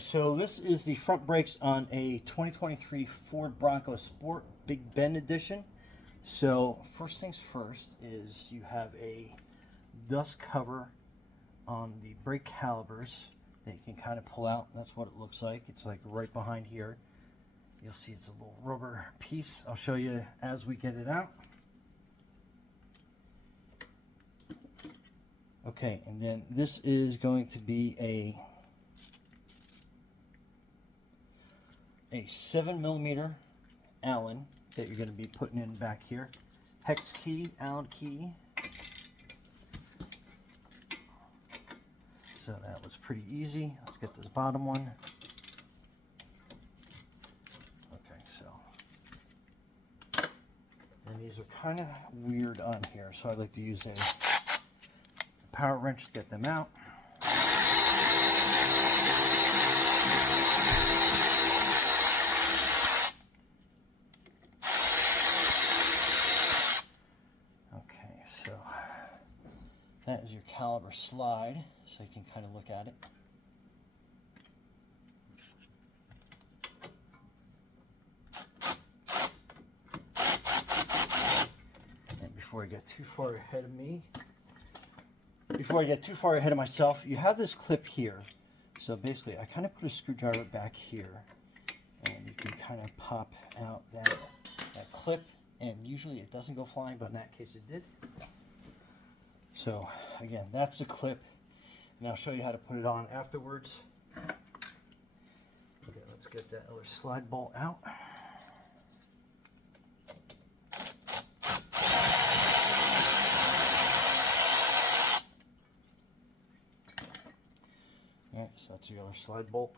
So this is the front brakes on a 2023 Ford Bronco Sport Big Bend Edition. So first things first is you have a dust cover on the brake calipers that you can kind of pull out. That's what it looks like. It's like right behind here. You'll see it's a little rubber piece. I'll show you as we get it out. Okay, and then this is going to be a 7mm Allen that you're going to be putting in back here. Hex key, Allen key. So that was pretty easy. Let's get this bottom one. Okay, so. And these are kind of weird on here, so I like to use a power wrench to get them out. That is your caliper slide, so you can kind of look at it. And before I get too far ahead of me, before I get too far ahead of myself, you have this clip here. So basically, I kind of put a screwdriver back here, and you can kind of pop out that clip, and usually it doesn't go flying, but in that case it did. So again, that's the clip, and I'll show you how to put it on afterwards. Okay, let's get that other slide bolt out. Alright, so that's the other slide bolt.